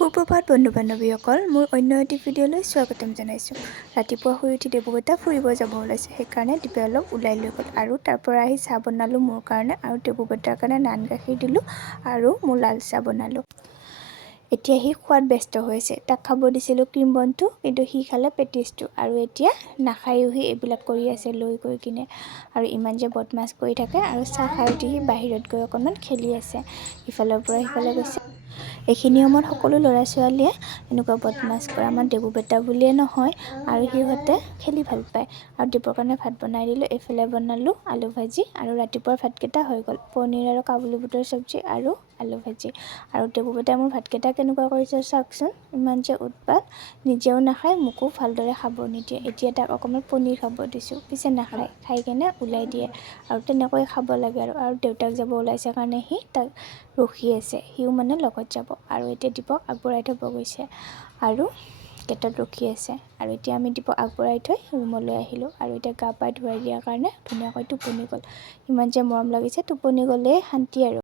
সুপ্ৰভাত বন্ধু বান্ধৱীসকল, মোৰ অন্য এটি ভিডিঅ'লৈ স্বাগতম জনাইছোঁ। ৰাতিপুৱা শুই উঠি দেৱগতা ফুৰিব যাব ওলাইছে, সেইকাৰণে দীপে অলপ ওলাই লৈ গ'ল আৰু তাৰ পৰা আহি চাহ বনালোঁ মোৰ কাৰণে আৰু দেৱগতাৰ কাৰণে নান গাখীৰ দিলোঁ আৰু মোৰ লাল চাহ বনালোঁ। এতিয়া সি খোৱাত ব্যস্ত হৈছে। তাক খাব দিছিলোঁ ক্ৰীম বনটো, কিন্তু সি খালে পেটিছটো আৰু এতিয়া নাখায়ো। সি এইবিলাক কৰি আছে লৈ গৈ কিনে আৰু ইমান যে বদমাছ কৰি থাকে। আৰু চাহ খাই উঠি সি বাহিৰত গৈ অকণমান খেলি আছে, ইফালৰ পৰা সিফালে গৈছে। এইখিনি সময়ত সকলো ল'ৰা ছোৱালীয়ে এনেকুৱা বদমাছ কৰে, আমাৰ দেৱবেটা বুলিয়ে নহয় আৰু সিহঁতে খেলি ভাল পায়। আৰু দীপৰ কাৰণে ভাত বনাই দিলোঁ। এইফালে বনালোঁ আলু ভাজি আৰু ৰাতিপুৱাৰ ভাতকেইটা হৈ গ'ল, পনীৰ আৰু কাবুলী বুটৰ চব্জি আৰু আলু ভাজি। আৰু দেৱবেটাই মোৰ ভাতকেইটা কেনেকুৱা কৰিছে চাওকচোন, ইমান যে উৎপাত, নিজেও নাখায় মোকো ভালদৰে খাব নিদিয়ে। এতিয়া তাক অকণমান পনীৰ খাব দিছোঁ, পিছে নাখায়, খাই কেনে ওলাই দিয়ে আৰু তেনেকৈ খাব লাগে। আৰু দেউতাক যাব ওলাইছে কাৰণে সি তাক ৰখি আছে, সিও মানে লগত যাব। আৰু এতিয়া দীপক আগবঢ়াই থ'ব গৈছে আৰু গেটত ৰখি আছে। আৰু এতিয়া আমি দীপক আগবঢ়াই থৈ ৰুমলৈ আহিলোঁ আৰু এতিয়া গা পা ধুৱাই দিয়াৰ কাৰণে ধুনীয়াকৈ টোপনি গ'ল। ইমান যে মৰম লাগিছে, টোপনি গ'লেই শান্তি আৰু।